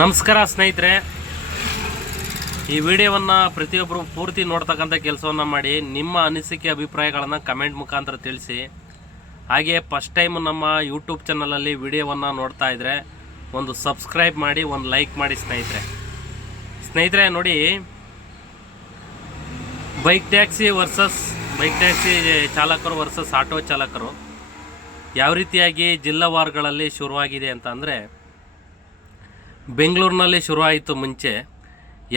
ನಮಸ್ಕಾರ ಸ್ನೇಹಿತರೆ, ಈ ವಿಡಿಯೋವನ್ನು ಪ್ರತಿಯೊಬ್ಬರು ಪೂರ್ತಿ ನೋಡ್ತಕ್ಕಂಥ ಕೆಲಸವನ್ನು ಮಾಡಿ ನಿಮ್ಮ ಅನಿಸಿಕೆ ಅಭಿಪ್ರಾಯಗಳನ್ನು ಕಮೆಂಟ್ ಮುಖಾಂತರ ತಿಳಿಸಿ. ಹಾಗೆ ಫಸ್ಟ್ ಟೈಮ್ ನಮ್ಮ ಯೂಟ್ಯೂಬ್ ಚಾನಲಲ್ಲಿ ವಿಡಿಯೋವನ್ನು ನೋಡ್ತಾ ಇದ್ದರೆ ಒಂದು ಸಬ್ಸ್ಕ್ರೈಬ್ ಮಾಡಿ, ಒಂದು ಲೈಕ್ ಮಾಡಿ ಸ್ನೇಹಿತರೆ. ನೋಡಿ, ಬೈಕ್ ಟ್ಯಾಕ್ಸಿ ಚಾಲಕರು ವರ್ಸಸ್ ಆಟೋ ಚಾಲಕರು ಯಾವ ರೀತಿಯಾಗಿ ಜಿಲ್ಲಾವಾರುಗಳಲ್ಲಿ ಶುರುವಾಗಿದೆ ಅಂತ ಅಂದರೆ, ಬೆಂಗಳೂರಿನಲ್ಲಿ ಶುರುವಾಯಿತು. ಮುಂಚೆ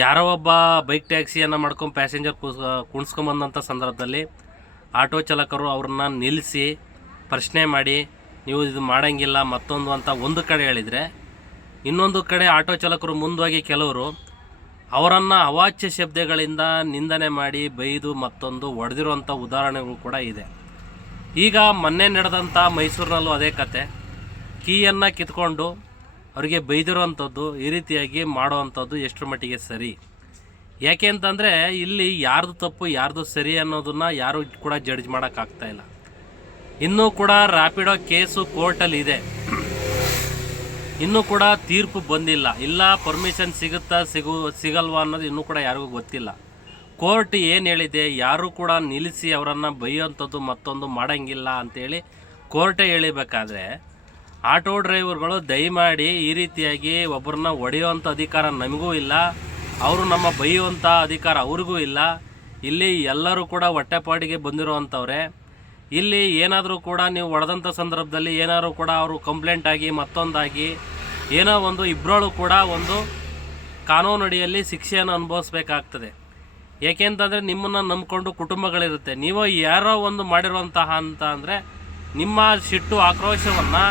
ಯಾರೋ ಒಬ್ಬ ಬೈಕ್ ಟ್ಯಾಕ್ಸಿಯನ್ನು ಮಾಡ್ಕೊಂಡು ಪ್ಯಾಸೆಂಜರ್ ಕುಣಿಸ್ಕೊಂಬಂದಂಥ ಸಂದರ್ಭದಲ್ಲಿ ಆಟೋ ಚಾಲಕರು ಅವ್ರನ್ನ ನಿಲ್ಲಿಸಿ ಪ್ರಶ್ನೆ ಮಾಡಿ, ನೀವು ಇದು ಮಾಡೋಂಗಿಲ್ಲ ಮತ್ತೊಂದು ಅಂತ ಒಂದು ಕಡೆ ಹೇಳಿದರೆ, ಇನ್ನೊಂದು ಕಡೆ ಆಟೋ ಚಾಲಕರು ಮುಂದಾಗಿ ಕೆಲವರು ಅವರನ್ನು ಅವಾಚ್ಯ ಶಬ್ದಗಳಿಂದ ನಿಂದನೆ ಮಾಡಿ ಬೈದು ಮತ್ತೊಂದು ಹೊಡೆದಿರುವಂಥ ಉದಾಹರಣೆಗಳು ಕೂಡ ಇದೆ. ಈಗ ಮೊನ್ನೆ ನಡೆದಂಥ ಮೈಸೂರಿನಲ್ಲೂ ಅದೇ ಕತೆ. ಕೀಯನ್ನು ಕಿತ್ಕೊಂಡು ಅವರಿಗೆ ಬೈದಿರೋವಂಥದ್ದು, ಈ ರೀತಿಯಾಗಿ ಮಾಡೋವಂಥದ್ದು ಎಷ್ಟರ ಮಟ್ಟಿಗೆ ಸರಿ? ಯಾಕೆ ಅಂತಂದರೆ, ಇಲ್ಲಿ ಯಾರ್ದು ತಪ್ಪು ಯಾರ್ದು ಸರಿ ಅನ್ನೋದನ್ನು ಯಾರು ಕೂಡ ಜಡ್ಜ್ ಮಾಡೋಕ್ಕಾಗ್ತಾಯಿಲ್ಲ. ಇನ್ನೂ ಕೂಡ ರ್ಯಾಪಿಡೋ ಕೇಸು ಕೋರ್ಟಲ್ಲಿ ಇದೆ, ಇನ್ನೂ ಕೂಡ ತೀರ್ಪು ಬಂದಿಲ್ಲ. ಇಲ್ಲ ಪರ್ಮಿಷನ್ ಸಿಗಲ್ವಾ ಅನ್ನೋದು ಇನ್ನೂ ಕೂಡ ಯಾರಿಗೂ ಗೊತ್ತಿಲ್ಲ. ಕೋರ್ಟ್ ಏನು ಹೇಳಿದೆ, ಯಾರೂ ಕೂಡ ನಿಲ್ಲಿಸಿ ಅವರನ್ನು ಬೈಯೋವಂಥದ್ದು ಮತ್ತೊಂದು ಮಾಡೋಂಗಿಲ್ಲ ಅಂಥೇಳಿ ಕೋರ್ಟೇ ಹೇಳಿಬೇಕಾದ್ರೆ, ಆಟೋ ಡ್ರೈವರ್ಗಳು ದಯಮಾಡಿ ಈ ರೀತಿಯಾಗಿ ಒಬ್ಬರನ್ನ ಹೊಡೆಯುವಂಥ ಅಧಿಕಾರ ನಮಗೂ ಇಲ್ಲ, ಅವರು ನಮ್ಮ ಬೈಯುವಂಥ ಅಧಿಕಾರ ಅವ್ರಿಗೂ ಇಲ್ಲ. ಇಲ್ಲಿ ಎಲ್ಲರೂ ಕೂಡ ಹೊಟ್ಟೆಪಾಡಿಗೆ ಬಂದಿರುವಂಥವ್ರೆ. ಇಲ್ಲಿ ಏನಾದರೂ ಕೂಡ ನೀವು ಹೊಡೆದಂಥ ಸಂದರ್ಭದಲ್ಲಿ ಏನಾದರೂ ಕೂಡ ಅವರು ಕಂಪ್ಲೇಂಟ್ ಆಗಿ ಮತ್ತೊಂದಾಗಿ ಏನೋ ಒಂದು ಇಬ್ಬರಳು ಕೂಡ ಒಂದು ಕಾನೂನಡಿಯಲ್ಲಿ ಶಿಕ್ಷೆಯನ್ನು ಅನುಭವಿಸ್ಬೇಕಾಗ್ತದೆ. ಏಕೆಂತಂದರೆ ನಿಮ್ಮನ್ನು ನಂಬಿಕೊಂಡು ಕುಟುಂಬಗಳಿರುತ್ತೆ. ನೀವು ಯಾರೋ ಒಂದು ಮಾಡಿರುವಂತಹ ಅಂತ ಅಂದರೆ ನಿಮ್ಮ ಸಿಟ್ಟು ಆಕ್ರೋಶವನ್ನು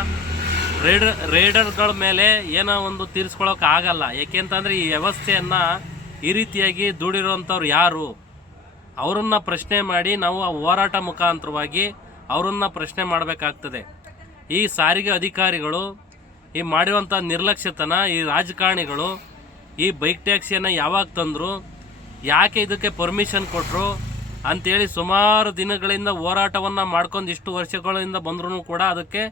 ರೈಡರ್ಗಳ ಮೇಲೆ ಏನೋ ಒಂದು ತೀರಿಸ್ಕೊಳ್ಳೋಕೆ ಆಗಲ್ಲ. ಏಕೆಂತಂದರೆ ಈ ವ್ಯವಸ್ಥೆಯನ್ನು ಈ ರೀತಿಯಾಗಿ ದುಡಿರೋವಂಥವ್ರು ಯಾರು, ಅವರನ್ನು ಪ್ರಶ್ನೆ ಮಾಡಿ ನಾವು ಹೋರಾಟ ಮುಖಾಂತರವಾಗಿ ಅವರನ್ನು ಪ್ರಶ್ನೆ ಮಾಡಬೇಕಾಗ್ತದೆ. ಈ ಸಾರಿಗೆ ಅಧಿಕಾರಿಗಳು ಈ ಮಾಡಿರುವಂಥ ನಿರ್ಲಕ್ಷ್ಯತನ, ಈ ರಾಜಕಾರಣಿಗಳು ಈ ಬೈಕ್ ಟ್ಯಾಕ್ಸಿಯನ್ನು ಯಾವಾಗ ತಂದರು, ಯಾಕೆ ಇದಕ್ಕೆ ಪರ್ಮಿಷನ್ ಕೊಟ್ಟರು ಅಂಥೇಳಿ ಸುಮಾರು ದಿನಗಳಿಂದ ಹೋರಾಟವನ್ನು ಮಾಡ್ಕೊಂಡು ಇಷ್ಟು ವರ್ಷಗಳಿಂದ ಬಂದ್ರೂ ಕೂಡ ಅದಕ್ಕೆ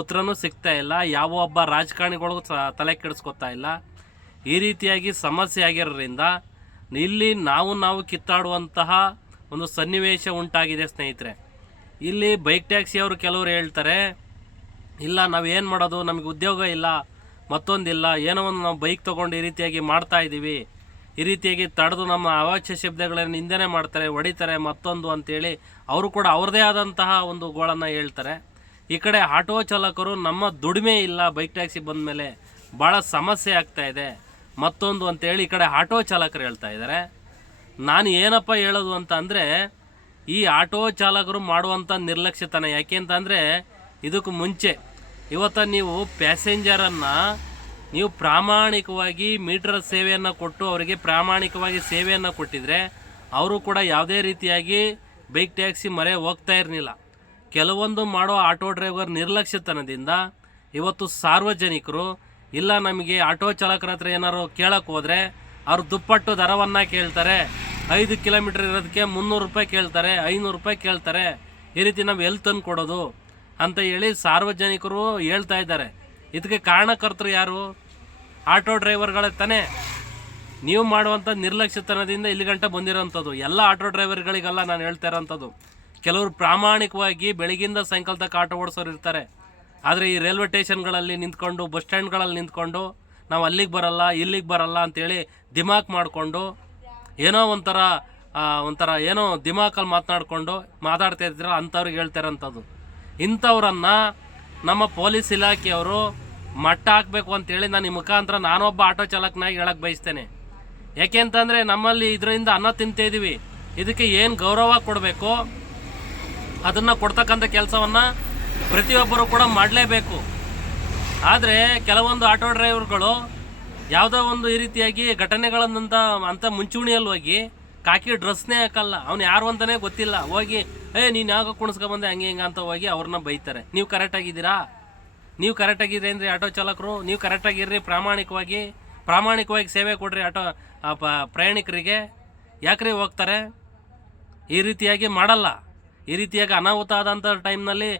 ಉತ್ತರನೂ ಸಿಗ್ತಾ ಇಲ್ಲ. ಯಾವ ಒಬ್ಬ ರಾಜಕಾರಣಿಗಳಿಗೂ ತಲೆ ಕೆಡಿಸ್ಕೊತಾ ಇಲ್ಲ. ಈ ರೀತಿಯಾಗಿ ಸಮಸ್ಯೆ ಆಗಿರೋದ್ರಿಂದ ಇಲ್ಲಿ ನಾವು ಕಿತ್ತಾಡುವಂತಹ ಒಂದು ಸನ್ನಿವೇಶ ಉಂಟಾಗಿದೆ ಸ್ನೇಹಿತರೆ. ಇಲ್ಲಿ ಬೈಕ್ ಟ್ಯಾಕ್ಸಿಯವರು ಕೆಲವರು ಹೇಳ್ತಾರೆ, ಇಲ್ಲ ನಾವೇನು ಮಾಡೋದು, ನಮಗೆ ಉದ್ಯೋಗ ಇಲ್ಲ ಮತ್ತೊಂದಿಲ್ಲ, ಏನೋ ಒಂದು ನಾವು ಬೈಕ್ ತೊಗೊಂಡು ಈ ರೀತಿಯಾಗಿ ಮಾಡ್ತಾಯಿದ್ದೀವಿ, ಈ ರೀತಿಯಾಗಿ ತಡೆದು ನಮ್ಮ ಅವಾಚ್ಯ ಶಬ್ದಗಳನ್ನು ನಿಂದನೆ ಮಾಡ್ತಾರೆ, ಹೊಡಿತಾರೆ ಮತ್ತೊಂದು ಅಂತೇಳಿ ಅವರು ಕೂಡ ಅವ್ರದ್ದೇ ಆದಂತಹ ಒಂದು ಗೋಳನ್ನು ಹೇಳ್ತಾರೆ. ಈ ಕಡೆ ಆಟೋ ಚಾಲಕರು ನಮ್ಮ ದುಡಿಮೆ ಇಲ್ಲ, ಬೈಕ್ ಟ್ಯಾಕ್ಸಿ ಬಂದ ಮೇಲೆ ಭಾಳ ಸಮಸ್ಯೆ ಆಗ್ತಾಯಿದೆ ಮತ್ತೊಂದು ಅಂತೇಳಿ ಈ ಕಡೆ ಆಟೋ ಚಾಲಕರು ಹೇಳ್ತಾ ಇದ್ದಾರೆ. ನಾನು ಏನಪ್ಪ ಹೇಳೋದು ಅಂತ ಅಂದರೆ, ಈ ಆಟೋ ಚಾಲಕರು ಮಾಡುವಂಥ ನಿರ್ಲಕ್ಷ್ಯತನ. ಯಾಕೆ ಅಂತಂದರೆ, ಇದಕ್ಕೂ ಮುಂಚೆ ಇವತ್ತು ನೀವು ಪ್ಯಾಸೆಂಜರನ್ನು ನೀವು ಪ್ರಾಮಾಣಿಕವಾಗಿ ಮೀಟರ್ ಸೇವೆಯನ್ನು ಕೊಟ್ಟು ಅವರಿಗೆ ಪ್ರಾಮಾಣಿಕವಾಗಿ ಸೇವೆಯನ್ನು ಕೊಟ್ಟಿದ್ರೆ ಅವರು ಕೂಡ ಯಾವುದೇ ರೀತಿಯಾಗಿ ಬೈಕ್ ಟ್ಯಾಕ್ಸಿ ಮೊರೆ ಹೋಗ್ತಾ ಇರಲಿಲ್ಲ. ಕೆಲವೊಂದು ಮಾಡೋ ಆಟೋ ಡ್ರೈವರ್ ನಿರ್ಲಕ್ಷ್ಯತನದಿಂದ ಇವತ್ತು ಸಾರ್ವಜನಿಕರು ಇಲ್ಲ ನಮಗೆ ಆಟೋ ಚಾಲಕರ ಹತ್ರ ಏನಾರು ಕೇಳಕ್ಕೆ ಹೋದರೆ ಅವರು ದುಪ್ಪಟ್ಟು ದರವನ್ನು ಕೇಳ್ತಾರೆ. 5 ಕಿಲೋಮೀಟ್ರ್ ಇರೋದಕ್ಕೆ 300 ರೂಪಾಯಿ ಕೇಳ್ತಾರೆ, 500 ರೂಪಾಯಿ ಕೇಳ್ತಾರೆ. ಈ ರೀತಿ ನಾವು ಎಲ್ಲಿ ತಂದು ಕೊಡೋದು ಅಂತ ಹೇಳಿ ಸಾರ್ವಜನಿಕರು ಹೇಳ್ತಾ ಇದ್ದಾರೆ. ಇದಕ್ಕೆ ಕಾರಣಕರ್ತರು ಯಾರು? ಆಟೋ ಡ್ರೈವರ್ಗಳೇ ತಾನೇ. ನೀವು ಮಾಡುವಂಥ ನಿರ್ಲಕ್ಷ್ಯತನದಿಂದ ಇಲ್ಲಿ ಗಂಟೆ ಬಂದಿರೋಂಥದ್ದು. ಎಲ್ಲ ಆಟೋ ಡ್ರೈವರ್ಗಳಿಗೆಲ್ಲ ನಾನು ಹೇಳ್ತಾ ಇರೋಂಥದ್ದು. ಕೆಲವರು ಪ್ರಾಮಾಣಿಕವಾಗಿ ಬೆಳಗಿಂದ ಸಾಯಂಕಾಲ ತನಕ ಆಟೋ ಓಡಿಸೋರು ಇರ್ತಾರೆ. ಆದರೆ ಈ ರೈಲ್ವೆ ಸ್ಟೇಷನ್ಗಳಲ್ಲಿ ನಿಂತ್ಕೊಂಡು, ಬಸ್ ಸ್ಟ್ಯಾಂಡ್ಗಳಲ್ಲಿ ನಿಂತ್ಕೊಂಡು ನಾವು ಅಲ್ಲಿಗೆ ಬರಲ್ಲ ಇಲ್ಲಿಗೆ ಬರಲ್ಲ ಅಂಥೇಳಿ ದಿಮಾಕ್ ಮಾಡಿಕೊಂಡು ಏನೋ ಒಂಥರ ಏನೋ ದಿಮಾಕಲ್ಲಿ ಮಾತಾಡ್ತಾ ಇರ್ತೀರ ಅಂಥವ್ರಿಗೆ ಹೇಳ್ತಾರಂಥದ್ದು. ಇಂಥವ್ರನ್ನು ನಮ್ಮ ಪೊಲೀಸ್ ಇಲಾಖೆಯವರು ಮಟ್ಟ ಹಾಕಬೇಕು ಅಂತೇಳಿ ನಾನು ಈ ಮುಖಾಂತರ ನಾನೊಬ್ಬ ಆಟೋ ಚಾಲಕನಾಗಿ ಹೇಳಕ್ಕೆ ಬಯಸ್ತೇನೆ. ಯಾಕೆ ಅಂತಂದರೆ, ನಮ್ಮಲ್ಲಿ ಇದರಿಂದ ಅನ್ನ ತಿಂತಿದ್ದೀವಿ, ಇದಕ್ಕೆ ಏನು ಗೌರವ ಕೊಡಬೇಕು ಅದನ್ನು ಕೊಡ್ತಕ್ಕಂಥ ಕೆಲಸವನ್ನು ಪ್ರತಿಯೊಬ್ಬರು ಕೂಡ ಮಾಡಲೇಬೇಕು. ಆದರೆ ಕೆಲವೊಂದು ಆಟೋ ಡ್ರೈವರ್ಗಳು ಯಾವುದೋ ಒಂದು ಈ ರೀತಿಯಾಗಿ ಘಟನೆಗಳನ್ನಂತ ಮುಂಚೂಣಿಯಲ್ಲಿ ಹೋಗಿ ಕಾಕಿ ಡ್ರೆಸ್ನೇ ಹಾಕಲ್ಲ, ಅವ್ನು ಯಾರು ಅಂತಲೇ ಗೊತ್ತಿಲ್ಲ, ಹೋಗಿ ನೀನು ಯಾವಾಗ ಕುಣಿಸ್ಕೊಂಬಂದೆ ಹಂಗೆ ಹಿಂಗೆ ಅಂತ ಹೋಗಿ ಅವ್ರನ್ನ ಬೈತಾರೆ. ನೀವು ಕರೆಕ್ಟಾಗಿದ್ದೀರಾ? ನೀವು ಕರೆಕ್ಟಾಗಿದ್ರಿ ಅಂದರೆ ಆಟೋ ಚಾಲಕರು ನೀವು ಕರೆಕ್ಟಾಗಿರ್ರಿ, ಪ್ರಾಮಾಣಿಕವಾಗಿ ಸೇವೆ ಕೊಡ್ರಿ ಆಟೋ ಪ್ರಯಾಣಿಕರಿಗೆ. ಯಾಕ್ರಿ ಹೋಗ್ತಾರೆ? ಈ ರೀತಿಯಾಗಿ ಮಾಡಲ್ಲ. ಈ ರೀತಿಯಾಗಿ ಅನಾಹುತ ಆದಂಥ ಟೈಮ್ನಲ್ಲಿ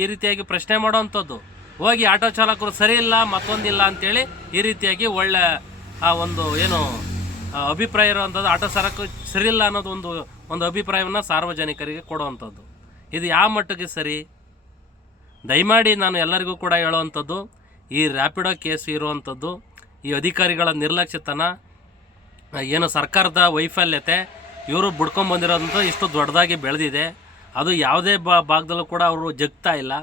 ಈ ರೀತಿಯಾಗಿ ಪ್ರಶ್ನೆ ಮಾಡೋವಂಥದ್ದು. ಹೋಗಿ ಆಟೋ ಚಾಲಕರು ಸರಿ ಇಲ್ಲ ಮತ್ತೊಂದಿಲ್ಲ ಅಂತೇಳಿ ಈ ರೀತಿಯಾಗಿ ಒಳ್ಳೆ ಆ ಒಂದು ಏನು ಅಭಿಪ್ರಾಯ ಇರುವಂಥದ್ದು ಆಟೋ ಚಾಲಕ ಸರಿ ಇಲ್ಲ ಅನ್ನೋದು ಒಂದು ಅಭಿಪ್ರಾಯವನ್ನು ಸಾರ್ವಜನಿಕರಿಗೆ ಕೊಡುವಂಥದ್ದು. ಇದು ಯಾವ ಮಟ್ಟಿಗೆ ಸರಿ? ದಯಮಾಡಿ ನಾನು ಎಲ್ಲರಿಗೂ ಕೂಡ ಹೇಳುವಂಥದ್ದು, ಈ ರ್ಯಾಪಿಡೋ ಕೇಸ್ ಇರುವಂಥದ್ದು ಈ ಅಧಿಕಾರಿಗಳ ನಿರ್ಲಕ್ಷ್ಯತನ, ಏನು ಸರ್ಕಾರದ ವೈಫಲ್ಯತೆ, ಇವರು ಬಿಡ್ಕೊಂಬಂದಿರೋದಂಥ ಇಷ್ಟು ದೊಡ್ಡದಾಗಿ ಬೆಳೆದಿದೆ. ಅದು ಯಾವುದೇ ಭಾಗದಲ್ಲೂ ಕೂಡ ಅವರು ಜಗ್ತಾ ಇಲ್ಲ.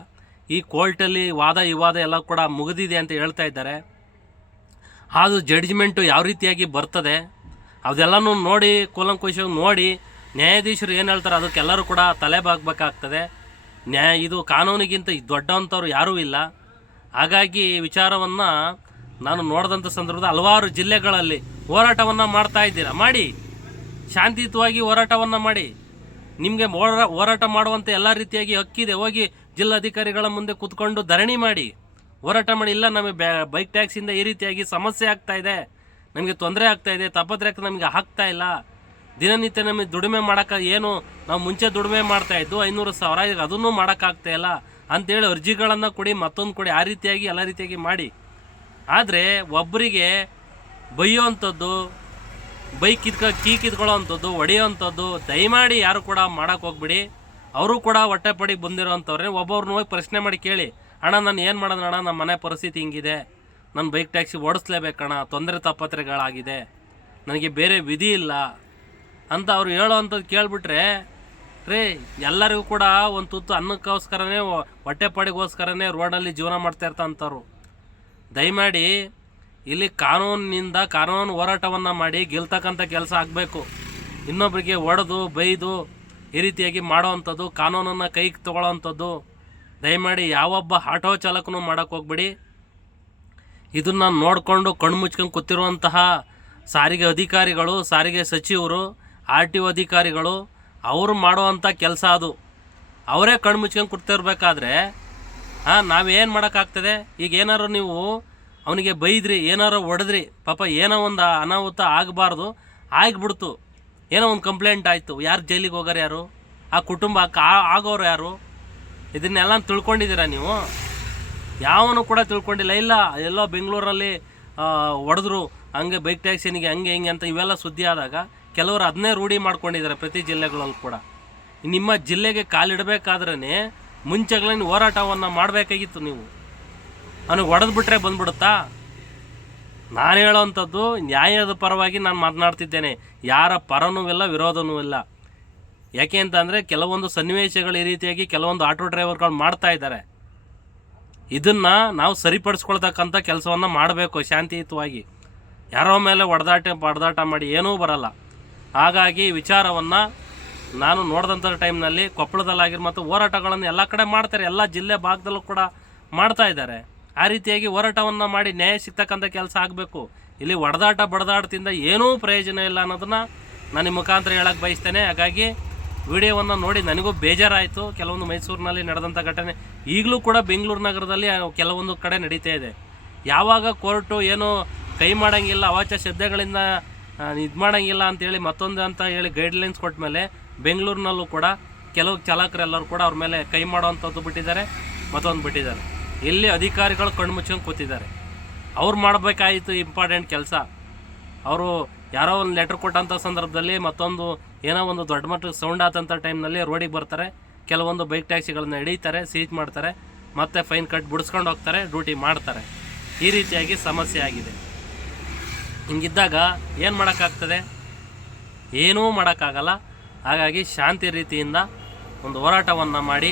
ಈ ಕೋರ್ಟಲ್ಲಿ ವಾದ ವಿವಾದ ಎಲ್ಲ ಕೂಡ ಮುಗಿದಿದೆ ಅಂತ ಹೇಳ್ತಾ ಇದ್ದಾರೆ. ಅದು ಜಡ್ಜ್ಮೆಂಟು ಯಾವ ರೀತಿಯಾಗಿ ಬರ್ತದೆ ಅದೆಲ್ಲನೂ ನೋಡಿ ಕೂಲಂಕುಷವಾಗಿ ನೋಡಿ ನ್ಯಾಯಾಧೀಶರು ಏನು ಹೇಳ್ತಾರೆ ಅದಕ್ಕೆಲ್ಲರೂ ಕೂಡ ತಲೆ ಬಾಗಬೇಕಾಗ್ತದೆ. ಇದು ಕಾನೂನಿಗಿಂತ ದೊಡ್ಡವಂಥವ್ರು ಯಾರೂ ಇಲ್ಲ. ಹಾಗಾಗಿ ಈ ವಿಚಾರವನ್ನು ನಾನು ನೋಡಿದಂಥ ಸಂದರ್ಭದಲ್ಲಿ ಹಲವಾರು ಜಿಲ್ಲೆಗಳಲ್ಲಿ ಹೋರಾಟವನ್ನು ಮಾಡ್ತಾ ಇದ್ದೀರಾ, ಮಾಡಿ ಶಾಂತಿಯುತವಾಗಿ ಹೋರಾಟವನ್ನು ಮಾಡಿ. ನಿಮಗೆ ಹೋರಾಟ ಮಾಡುವಂಥ ಎಲ್ಲ ರೀತಿಯಾಗಿ ಹಕ್ಕಿದೆ. ಹೋಗಿ ಜಿಲ್ಲಾಧಿಕಾರಿಗಳ ಮುಂದೆ ಕೂತ್ಕೊಂಡು ಧರಣಿ ಮಾಡಿ, ಹೋರಾಟ ಮಾಡಿ. ಇಲ್ಲ ನಮಗೆ ಬೈಕ್ ಟ್ಯಾಕ್ಸಿಂದ ಈ ರೀತಿಯಾಗಿ ಸಮಸ್ಯೆ ಆಗ್ತಾ ಇದೆ, ನಮಗೆ ತೊಂದರೆ ಆಗ್ತಾ ಇದೆ, ತಾಪತ್ರಯಕ್ಕೆ ನಮಗೆ ಆಗ್ತಾ ಇಲ್ಲ, ದಿನನಿತ್ಯ ನಮಗೆ ದುಡಿಮೆ ಮಾಡೋಕ್ಕೆ ಏನು ನಾವು ಮುಂಚೆ ದುಡಿಮೆ ಮಾಡ್ತಾಯಿದ್ದು 500,000 ಈಗ ಅದನ್ನು ಮಾಡೋಕ್ಕಾಗ್ತಾ ಇಲ್ಲ ಅಂಥೇಳಿ ಅರ್ಜಿಗಳನ್ನು ಕೊಡಿ, ಮತ್ತೊಂದು ಕೊಡಿ. ಆ ರೀತಿಯಾಗಿ ಎಲ್ಲ ರೀತಿಯಾಗಿ ಮಾಡಿ. ಆದರೆ ಒಬ್ಬರಿಗೆ ಬೈಯೋವಂಥದ್ದು, ಬೈಕ್ ಕೀ ಕಿತ್ಕೊಳ್ಳೋವಂಥದ್ದು, ಹೊಡೆಯೋವಂಥದ್ದು ದಯಮಾಡಿ ಯಾರು ಕೂಡ ಮಾಡೋಕ್ಕೆ ಹೋಗ್ಬಿಡಿ. ಅವರು ಕೂಡ ಹೊಟ್ಟೆಪಡಿ ಬಂದಿರೋವಂಥವ್ರೆ. ಒಬ್ಬೊಬ್ರನ್ನ ಹೋಗಿ ಪ್ರಶ್ನೆ ಮಾಡಿ ಕೇಳಿ, ಅಣ್ಣ ನಾನು ಏನು ಮಾಡೋದು ಅಣ್ಣ, ನಮ್ಮ ಮನೆ ಪರಿಸ್ಥಿತಿ ಹಿಂಗಿದೆ, ನಾನು ಬೈಕ್ ಟ್ಯಾಕ್ಸಿ ಓಡಿಸ್ಲೇಬೇಕಣ್ಣ, ತೊಂದರೆ ತಾಪತ್ರೆಗಳಾಗಿದೆ, ನನಗೆ ಬೇರೆ ವಿಧಿ ಇಲ್ಲ ಅಂತ ಅವ್ರು ಹೇಳೋವಂಥದ್ದು ಕೇಳಿಬಿಟ್ರೆ ರೀ, ಎಲ್ಲರಿಗೂ ಕೂಡ ಒಂದು ತುತ್ತು ಅನ್ನಕ್ಕೋಸ್ಕರನೇ ಹೊಟ್ಟೆಪಾಡಿಗೋಸ್ಕರನೇ ರೋಡಲ್ಲಿ ಜೀವನ ಮಾಡ್ತಾ ಇರ್ತಂಥವ್ರು. ದಯಮಾಡಿ ಇಲ್ಲಿ ಕಾನೂನು ಹೋರಾಟವನ್ನು ಮಾಡಿ ಗೆಲ್ತಕ್ಕಂಥ ಕೆಲಸ ಆಗಬೇಕು. ಇನ್ನೊಬ್ಬರಿಗೆ ಹೊಡೆದು ಬೈದು ಈ ರೀತಿಯಾಗಿ ಮಾಡೋವಂಥದ್ದು, ಕಾನೂನನ್ನು ಕೈಗೆ ತೊಗೊಳ್ಳೋವಂಥದ್ದು ದಯಮಾಡಿ ಯಾವೊಬ್ಬ ಆಟೋ ಚಾಲಕನೂ ಮಾಡೋಕ್ಕೆ ಹೋಗ್ಬೇಡಿ. ಇದನ್ನು ನೋಡಿಕೊಂಡು ಕಣ್ಣು ಮುಚ್ಕೊಂಡು ಕೂತಿರುವಂತಹ ಸಾರಿಗೆ ಅಧಿಕಾರಿಗಳು, ಸಾರಿಗೆ ಸಚಿವರು, RTO ಅಧಿಕಾರಿಗಳು ಅವರು ಮಾಡುವಂಥ ಕೆಲಸ ಅದು. ಅವರೇ ಕಣ್ಣು ಮುಚ್ಕೊಂಡು ಕೂತಿರ್ಬೇಕಾದ್ರೆ ನಾವೇನು ಮಾಡೋಕ್ಕಾಗ್ತದೆ? ಈಗ ಏನಾರು ನೀವು ಅವನಿಗೆ ಬೈದ್ರಿ, ಏನಾರು ಹೊಡೆದ್ರಿ, ಪಾಪ ಏನೋ ಒಂದು ಅನಾಹುತ ಆಗಬಾರ್ದು, ಆಗಿಬಿಡ್ತು, ಏನೋ ಒಂದು ಕಂಪ್ಲೇಂಟ್ ಆಯಿತು, ಯಾರು ಜೈಲಿಗೆ ಹೋಗೋರು ಯಾರು? ಆ ಕುಟುಂಬ ಆಗೋರು ಯಾರು? ಇದನ್ನೆಲ್ಲ ತಿಳ್ಕೊಂಡಿದ್ದೀರಾ ನೀವು? ಯಾವನು ಕೂಡ ತಿಳ್ಕೊಂಡಿಲ್ಲ. ಇಲ್ಲ ಎಲ್ಲೋ ಬೆಂಗಳೂರಲ್ಲಿ ಹೊಡೆದ್ರು, ಹಂಗೆ ಬೈಕ್ ಟ್ಯಾಕ್ಸಿನಿಗೆ ಹಂಗೆ ಹಿಂಗೆ ಅಂತ ಇವೆಲ್ಲ ಸುದ್ದಿ ಆದಾಗ ಕೆಲವರು ಅದನ್ನೇ ರೂಢಿ ಮಾಡ್ಕೊಂಡಿದ್ದಾರೆ ಪ್ರತಿ ಜಿಲ್ಲೆಗಳಲ್ಲಿ ಕೂಡ. ನಿಮ್ಮ ಜಿಲ್ಲೆಗೆ ಕಾಲಿಡಬೇಕಾದ್ರೇ ಮುಂಚೆಗಳನ್ನ ಹೋರಾಟವನ್ನು ಮಾಡಬೇಕಾಗಿತ್ತು. ನೀವು ಅವನಿಗೆ ಹೊಡೆದ್ಬಿಟ್ರೆ ಬಂದ್ಬಿಡುತ್ತಾ? ನಾನು ಹೇಳೋವಂಥದ್ದು ನ್ಯಾಯದ ಪರವಾಗಿ ನಾನು ಮಾತನಾಡ್ತಿದ್ದೇನೆ, ಯಾರ ಪರನೂ ಇಲ್ಲ, ವಿರೋಧನೂ ಇಲ್ಲ. ಯಾಕೆ ಅಂತಂದರೆ ಕೆಲವೊಂದು ಸನ್ನಿವೇಶಗಳು ಈ ರೀತಿಯಾಗಿ ಕೆಲವೊಂದು ಆಟೋ ಡ್ರೈವರ್ಗಳು ಮಾಡ್ತಾ ಇದ್ದಾರೆ. ಇದನ್ನು ನಾವು ಸರಿಪಡಿಸ್ಕೊಳ್ತಕ್ಕಂಥ ಕೆಲಸವನ್ನು ಮಾಡಬೇಕು ಶಾಂತಿಯುತವಾಗಿ. ಯಾರೋ ಮೇಲೆ ಹೊಡೆದಾಟ ಮಾಡಿ ಏನೂ ಬರಲ್ಲ. ಹಾಗಾಗಿ ವಿಚಾರವನ್ನು ನಾನು ನೋಡಿದಂಥ ಟೈಮ್ನಲ್ಲಿ ಕೊಪ್ಪಳದಲ್ಲಾಗಿರೋ ಮತ್ತು ಹೋರಾಟಗಳನ್ನು ಎಲ್ಲ ಕಡೆ ಮಾಡ್ತಾರೆ, ಎಲ್ಲ ಜಿಲ್ಲೆ ಭಾಗದಲ್ಲೂ ಕೂಡ ಮಾಡ್ತಾ ಇದ್ದಾರೆ. ಆ ರೀತಿಯಾಗಿ ಹೋರಾಟವನ್ನು ಮಾಡಿ ನ್ಯಾಯ ಸಿಗ್ತಕ್ಕಂಥ ಕೆಲಸ ಆಗಬೇಕು. ಇಲ್ಲಿ ಬಡದಾಟದಿಂದ ಏನೂ ಪ್ರಯೋಜನ ಇಲ್ಲ ಅನ್ನೋದನ್ನು ನಾನು ಈ ಮುಖಾಂತರ ಹೇಳಕ್ಕೆ ಬಯಸ್ತೇನೆ. ಹಾಗಾಗಿ ವಿಡಿಯೋವನ್ನು ನೋಡಿ ನನಗೂ ಬೇಜಾರಾಯಿತು. ಕೆಲವೊಂದು ಮೈಸೂರಿನಲ್ಲಿ ನಡೆದಂಥ ಘಟನೆ ಈಗಲೂ ಕೂಡ ಬೆಂಗಳೂರು ನಗರದಲ್ಲಿ ಕೆಲವೊಂದು ಕಡೆ ನಡೀತಾ ಇದೆ. ಯಾವಾಗ ಕೋರ್ಟು ಏನು ಕೈ ಮಾಡೋಂಗಿಲ್ಲ, ಅವಾಚ್ಯ ಶಬ್ದಗಳಿಂದ ಇದು ಮಾಡೋಂಗಿಲ್ಲ ಅಂತೇಳಿ ಮತ್ತೊಂದು ಅಂತ ಹೇಳಿ ಗೈಡ್ಲೈನ್ಸ್ ಕೊಟ್ಟ ಮೇಲೆ ಬೆಂಗಳೂರಿನಲ್ಲೂ ಕೂಡ ಕೆಲವು ಚಾಲಕರೆಲ್ಲರೂ ಕೂಡ ಅವ್ರ ಮೇಲೆ ಕೈ ಮಾಡೋವಂಥದ್ದು ಬಿಟ್ಟಿದ್ದಾರೆ, ಮತ್ತೊಂದು ಬಿಟ್ಟಿದ್ದಾರೆ. ಇಲ್ಲಿ ಅಧಿಕಾರಿಗಳು ಕಣ್ಣು ಮುಚ್ಕೊಂಡು ಕೂತಿದ್ದಾರೆ. ಅವ್ರು ಮಾಡಬೇಕಾಯಿತು ಇಂಪಾರ್ಟೆಂಟ್ ಕೆಲಸ. ಅವರು ಯಾರೋ ಒಂದು ಲೆಟ್ರ್ ಕೊಟ್ಟಂಥ ಸಂದರ್ಭದಲ್ಲಿ ಮತ್ತೊಂದು ಏನೋ ಒಂದು ದೊಡ್ಡ ಮಟ್ಟಕ್ಕೆ ಸೌಂಡ್ ಆದಂಥ ಟೈಮ್ನಲ್ಲಿ ರೋಡಿಗೆ ಬರ್ತಾರೆ, ಕೆಲವೊಂದು ಬೈಕ್ ಟ್ಯಾಕ್ಸಿಗಳನ್ನ ಹಿಡೀತಾರೆ, ಸೀಜ್ ಮಾಡ್ತಾರೆ, ಮತ್ತೆ ಫೈನ್ ಕಟ್ ಬಿಡಿಸ್ಕೊಂಡು ಹೋಗ್ತಾರೆ, ಡ್ಯೂಟಿ ಮಾಡ್ತಾರೆ. ಈ ರೀತಿಯಾಗಿ ಸಮಸ್ಯೆ ಆಗಿದೆ. ಹಿಂಗಿದ್ದಾಗ ಏನು ಮಾಡೋಕ್ಕಾಗ್ತದೆ? ಏನೂ ಮಾಡೋಕ್ಕಾಗಲ್ಲ. ಹಾಗಾಗಿ ಶಾಂತಿ ರೀತಿಯಿಂದ ಒಂದು ಹೋರಾಟವನ್ನು ಮಾಡಿ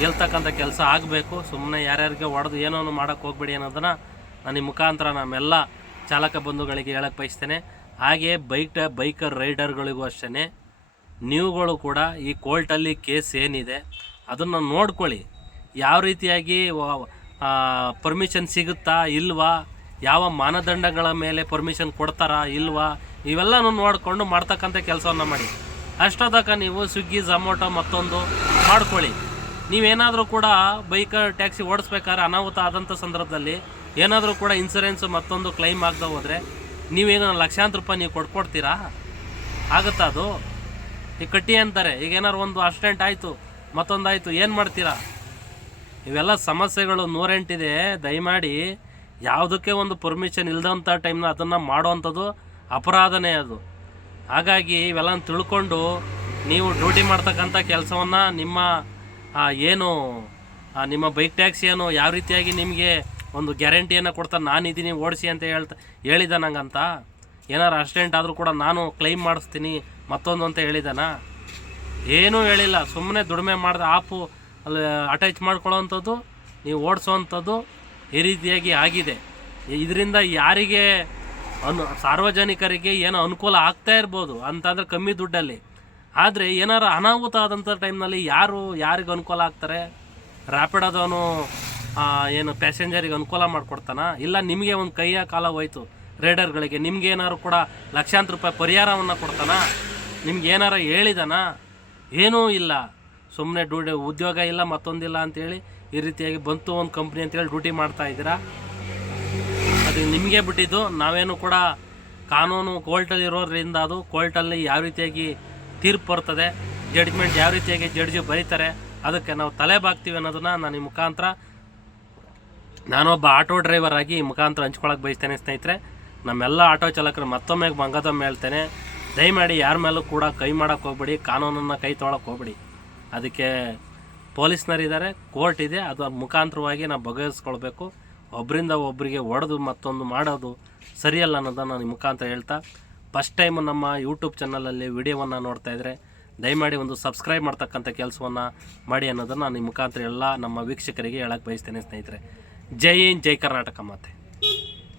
ಗೆಲ್ತಕ್ಕಂಥ ಕೆಲಸ ಆಗಬೇಕು. ಸುಮ್ಮನೆ ಯಾರ್ಯಾರಿಗೆ ಹೊಡೆದು ಏನೋ ಮಾಡೋಕ್ಕೆ ಹೋಗ್ಬೇಡಿ ಅನ್ನೋದನ್ನು ನಾನು ಈ ಮುಖಾಂತರ ನಮ್ಮೆಲ್ಲ ಚಾಲಕ ಬಂಧುಗಳಿಗೆ ಹೇಳಕ್ಕೆ ಬಯಸ್ತೇನೆ. ಹಾಗೆ ಬೈಕರ್ ರೈಡರ್ಗಳಿಗೂ ಅಷ್ಟೇ, ನೀವುಗಳು ಕೂಡ ಈ ಕೋರ್ಟಲ್ಲಿ ಕೇಸ್ ಏನಿದೆ ಅದನ್ನು ನೋಡ್ಕೊಳ್ಳಿ. ಯಾವ ರೀತಿಯಾಗಿ ಪರ್ಮಿಷನ್ ಸಿಗುತ್ತಾ ಇಲ್ವಾ, ಯಾವ ಮಾನದಂಡಗಳ ಮೇಲೆ ಪರ್ಮಿಷನ್ ಕೊಡ್ತಾರಾ ಇಲ್ವಾ, ಇವೆಲ್ಲನೂ ನೋಡಿಕೊಂಡು ಮಾಡ್ತಕ್ಕಂಥ ಕೆಲಸವನ್ನು ಮಾಡಿ. ಅಷ್ಟೊತ್ತಕ ನೀವು ಸ್ವಿಗ್ಗಿ, ಝೊಮ್ಯಾಟೊ ಮತ್ತೊಂದು ಮಾಡ್ಕೊಳ್ಳಿ. ನೀವೇನಾದರೂ ಕೂಡ ಬೈಕರ್ ಟ್ಯಾಕ್ಸಿ ಓಡಿಸ್ಬೇಕಾದ್ರೆ ಅನಾಹುತ ಆದಂಥ ಸಂದರ್ಭದಲ್ಲಿ ಏನಾದರೂ ಕೂಡ ಇನ್ಸೂರೆನ್ಸು ಮತ್ತೊಂದು ಕ್ಲೈಮ್ ಆಗದೆ ಹೋದರೆ ನೀವೇನೋ ಲಕ್ಷಾಂತರ ರೂಪಾಯಿ ನೀವು ಕೊಡ್ತೀರಾ? ಆಗುತ್ತಾ ಅದು? ಈಗ ಕಟ್ಟಿ ಅಂತಾರೆ. ಈಗ ಏನಾದ್ರು ಒಂದು ಆಕ್ಸಿಡೆಂಟ್ ಆಯಿತು, ಮತ್ತೊಂದು ಆಯಿತು, ಏನು ಮಾಡ್ತೀರಾ? ಇವೆಲ್ಲ ಸಮಸ್ಯೆಗಳು 108 ದಯಮಾಡಿ ಯಾವುದಕ್ಕೆ ಒಂದು ಪರ್ಮಿಷನ್ ಇಲ್ಲದಂಥ ಟೈಮ್ನ ಅದನ್ನು ಮಾಡೋವಂಥದ್ದು ಅಪರಾಧನೇ ಅದು. ಹಾಗಾಗಿ ಇವೆಲ್ಲ ತಿಳ್ಕೊಂಡು ನೀವು ಡ್ಯೂಟಿ ಮಾಡ್ತಕ್ಕಂಥ ಕೆಲಸವನ್ನು ನಿಮ್ಮ ಏನು ನಿಮ್ಮ ಬೈಕ್ ಟ್ಯಾಕ್ಸಿಯನ್ನು ಯಾವ ರೀತಿಯಾಗಿ ನಿಮಗೆ ಒಂದು ಗ್ಯಾರಂಟಿಯನ್ನು ಕೊಡ್ತಾರೆ, ನಾನಿದ್ದೀನಿ ಓಡಿಸಿ ಅಂತ ಹೇಳಿದ ನಂಗಂತ. ಏನಾರು ಆಕ್ಸಿಡೆಂಟ್ ಆದರೂ ಕೂಡ ನಾನು ಕ್ಲೈಮ್ ಮಾಡಿಸ್ತೀನಿ ಮತ್ತೊಂದು ಅಂತ ಹೇಳಿದಾನ? ಏನೂ ಹೇಳಿಲ್ಲ. ಸುಮ್ಮನೆ ದುಡಿಮೆ ಮಾಡಿದ ಆಪು ಅಲ್ಲಿ ಅಟ್ಯಾಚ್ ಮಾಡ್ಕೊಳ್ಳೋವಂಥದ್ದು, ನೀವು ಓಡಿಸೋವಂಥದ್ದು ಈ ರೀತಿಯಾಗಿ ಆಗಿದೆ. ಇದರಿಂದ ಯಾರಿಗೆ ಸಾರ್ವಜನಿಕರಿಗೆ ಏನೋ ಅನುಕೂಲ ಆಗ್ತಾ ಇರ್ಬೋದು ಅಂತಂದರೆ ಕಮ್ಮಿ ದುಡ್ಡಲ್ಲಿ. ಆದರೆ ಏನಾರು ಅನಾಹುತ ಆದಂಥ ಟೈಮ್ನಲ್ಲಿ ಯಾರಿಗೆ ಅನುಕೂಲ ಆಗ್ತಾರೆ? ರ್ಯಾಪಿಡೋದವನು ಏನು ಪ್ಯಾಸೆಂಜರಿಗೆ ಅನುಕೂಲ ಮಾಡಿಕೊಡ್ತಾನ? ಇಲ್ಲ ನಿಮಗೆ ಒಂದು ಕೈಯ ಕಾಲ ಹೋಯ್ತು ರೈಡರ್ಗಳಿಗೆ, ನಿಮ್ಗೆ ಏನಾರು ಕೂಡ ಲಕ್ಷಾಂತರ ರೂಪಾಯಿ ಪರಿಹಾರವನ್ನು ಕೊಡ್ತಾನ? ನಿಮ್ಗೆ ಏನಾರು ಹೇಳಿದಾನ? ಏನೂ ಇಲ್ಲ. ಸುಮ್ಮನೆ ಉದ್ಯೋಗ ಇಲ್ಲ ಮತ್ತೊಂದಿಲ್ಲ ಅಂಥೇಳಿ ಈ ರೀತಿಯಾಗಿ ಬಂತು ಒಂದು ಕಂಪ್ನಿ ಅಂತೇಳಿ ಡ್ಯೂಟಿ ಮಾಡ್ತಾಯಿದ್ದೀರಾ. ಅದು ನಿಮಗೆ ಬಿಟ್ಟಿದ್ದು. ನಾವೇನು ಕೂಡ ಕಾನೂನು ಕೋರ್ಟಲ್ಲಿ ಇರೋದ್ರಿಂದ ಅದು ಕೋರ್ಟಲ್ಲಿ ಯಾವ ರೀತಿಯಾಗಿ ತೀರ್ಪು ಬರ್ತದೆ, ಜಡ್ಜ್ಮೆಂಟ್ ಯಾವ ರೀತಿಯಾಗಿ ಜಡ್ಜು ಬರೀತಾರೆ ಅದಕ್ಕೆ ನಾವು ತಲೆ ಬಾಗ್ತೀವಿ ಅನ್ನೋದನ್ನು ನಾನು ಈ ಮುಖಾಂತರ ನಾನೊಬ್ಬ ಆಟೋ ಡ್ರೈವರ್ ಆಗಿ ಈ ಮುಖಾಂತರ ಹಂಚ್ಕೊಳಕ್ಕೆ ಬಯಸ್ತೇನೆ. ಸ್ನೇಹಿತರೆ, ನಮ್ಮೆಲ್ಲ ಆಟೋ ಚಾಲಕರು ಮತ್ತೊಮ್ಮೆ ಮಂಗದೊಮ್ಮೆ ಹೇಳ್ತೇನೆ, ದಯಮಾಡಿ ಯಾರ ಮೇಲೂ ಕೂಡ ಕೈ ಮಾಡೋಕ್ಕೆ ಹೋಗ್ಬೇಡಿ, ಕಾನೂನನ್ನು ಕೈ ತೊಗೊಳಕ್ಕೆ ಹೋಗ್ಬೇಡಿ. ಅದಕ್ಕೆ ಪೊಲೀಸ್ನರಿದ್ದಾರೆ, ಕೋರ್ಟ್ ಇದೆ, ಅದರ ಮುಖಾಂತರವಾಗಿ ನಾವು ಬಗೆಹರಿಸ್ಕೊಳ್ಬೇಕು. ಒಬ್ಬರಿಂದ ಒಬ್ಬರಿಗೆ ಹೊಡೆದು ಮತ್ತೊಂದು ಮಾಡೋದು ಸರಿಯಲ್ಲ ಅನ್ನೋದನ್ನು ನಾನು ಈ ಮುಖಾಂತರ ಹೇಳ್ತಾ, ಫಸ್ಟ್ ಟೈಮ್ ನಮ್ಮ ಯೂಟ್ಯೂಬ್ ಚಾನಲಲ್ಲಿ ವಿಡಿಯೋವನ್ನು ನೋಡ್ತಾ ಇದ್ದರೆ ದಯಮಾಡಿ ಒಂದು ಸಬ್ಸ್ಕ್ರೈಬ್ ಮಾಡ್ತಕ್ಕಂಥ ಕೆಲಸವನ್ನು ಮಾಡಿ ಅನ್ನೋದನ್ನು ನಾನು ಈ ಮುಖಾಂತರ ಎಲ್ಲ ನಮ್ಮ ವೀಕ್ಷಕರಿಗೆ ಹೇಳಕ್ಕೆ ಬಯಸ್ತೇನೆ. ಸ್ನೇಹಿತರೆ, ಜೈ ಹಿಂದ್, ಜೈ ಕರ್ನಾಟಕ ಮಾತೆ.